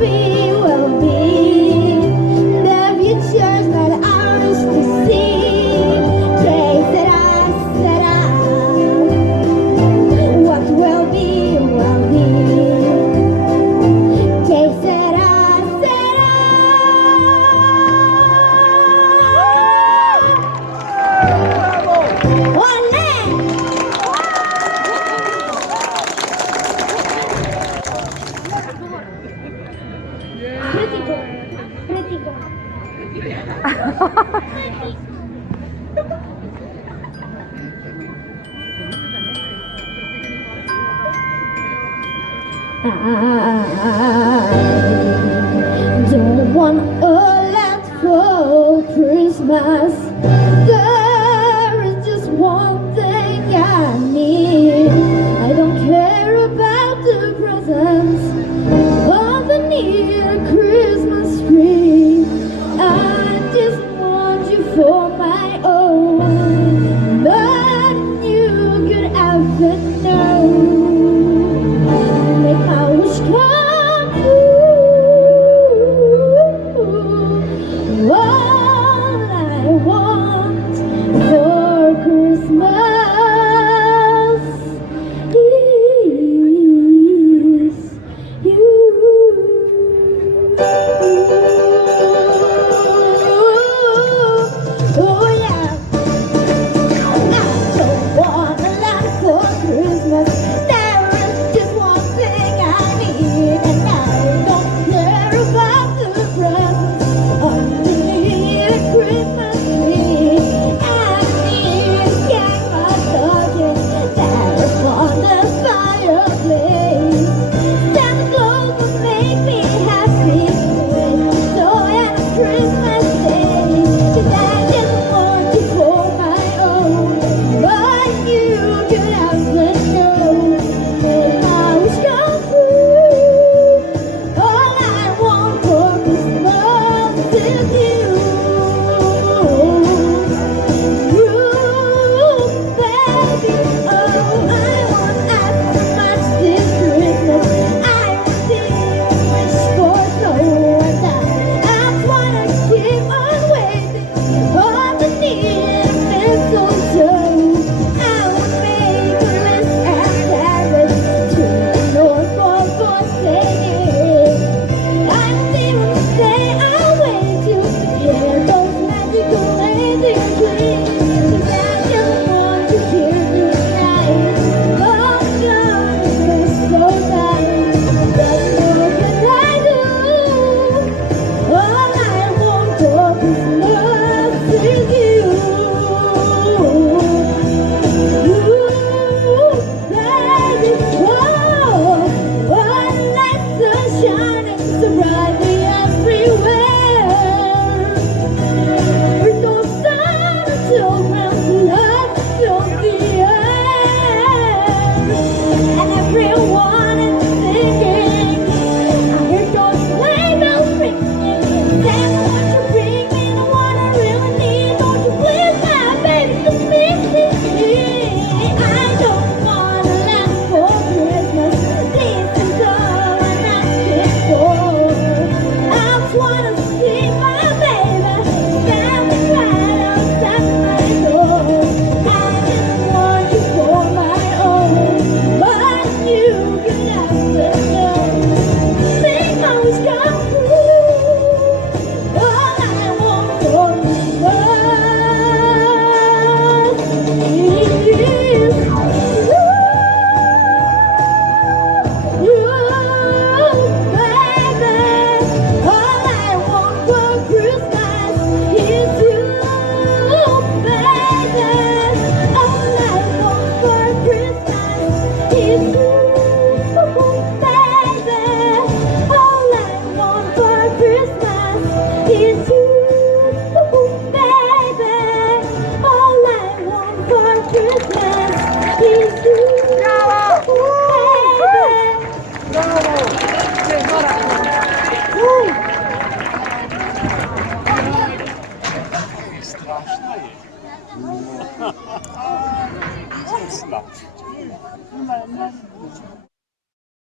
will be. The future's not ours to see. Que será, será. What will be, will be. Que será, será. Olé! Pretty boy. I don't want a lot for Christmas. There is just one thing I need. I don't care about the presents underneath a Christmas tree. I just want you for my own. But you could have it now. Make my wish come true. All I want for Christmas is you. Oh yeah. I don't want a lot for Christmas. There is just one thing I need, and I don't care about the presents underneath a Christmas tree. I need a gang of stockings that is on the fireplace. Santa Claus will make me happy with joy and Christmas Day. 'Cause I just want you for my own. But you could have let go. Make my wish come true. All I want for Christmas is you. You, baby. Oh, I want as much this Christmas. I didn't wish for no one else. I wanna keep on waiting underneath mistletoe. I would make a list and carry it to the North Pole for singing. I didn't say I'll wait to hear those magical reindeer dreams. 'Cause I just want to hear tonight. Oh God, it's so nice. What more can I do? All I want for Christmas is you. You, baby. Whoa, what lights are shining so brightly everywhere. There's no sun until round love fills the air. And everyone is singing. I hear those sleigh bells ringing. Santa, won't you bring me the one I really need? Won't you please, my baby, just meet me? I don't want a lot for Christmas. Please, is all I'm asking for. I just wanna see my baby standing right outside my door. I just want you for my own, but you can have it now. Make my wish come true. All I want for Christmas is you. You, baby. All I want for Christmas is you, baby. All I want for Christmas is you, baby. All I want for Christmas is you, baby. All I want for Christmas.